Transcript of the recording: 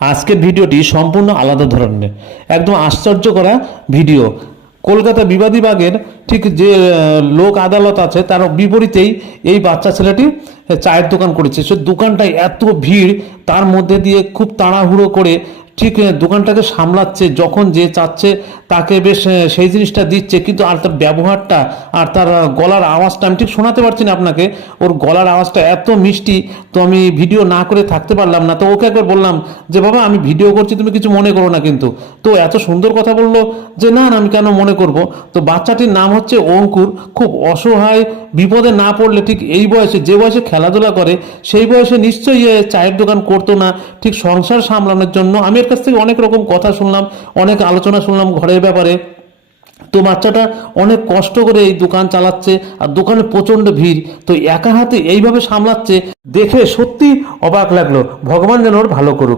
আজকের ভিডিওটি সম্পূর্ণ আলাদা ধরনের, একদম আশ্চর্য করা ভিডিও। কলকাতা বিবাদীবাগের ঠিক যে লোক আদালত আছে তার বিপরীতেই এই বাচ্চা ছেলেটি চায়ের দোকান করেছে। সে দোকানটায় এত ভিড়, তার মধ্যে দিয়ে খুব তাড়াহুড়ো করে ঠিক দোকানটাকে সামলাচ্ছে, যখন যে চাচ্ছে তাকে বেশ সেই জিনিসটা দিচ্ছে, কিন্তু আর তার ব্যবহারটা আর তার গলার আওয়াজটা আমি ঠিক শোনাতে পারছি না আপনাকে। ওর গলার আওয়াজটা এত মিষ্টি, তো আমি ভিডিও না করে থাকতে পারলাম না। তো ওকে একবার বললাম যে বাবা আমি ভিডিও করছি, তুমি কিছু মনে করো না কিন্তু। তো এত সুন্দর কথা বললো যে না না আমি কেন মনে করব। তো বাচ্চাটির নাম হচ্ছে অঙ্কুর। খুব অসহায়, বিপদে না পড়লে ঠিক এই বয়সে, যে বয়সে খেলাধুলা করে সেই বয়সে নিশ্চয়ই চায়ের দোকান করতো না, ঠিক সংসার সামলানোর জন্য। আমি এর কাছ থেকে অনেক রকম কথা শুনলাম, অনেক আলোচনা শুনলাম ঘরের ব্যাপারে। তো বাচ্চাটা অনেক কষ্ট করে এই দোকান চালাচ্ছে, আর দোকানে প্রচণ্ড ভিড়, তো একা হাতে এইভাবে সামলাচ্ছে, দেখে সত্যি অবাক লাগলো। ভগবান যেন ওর ভালো করুক।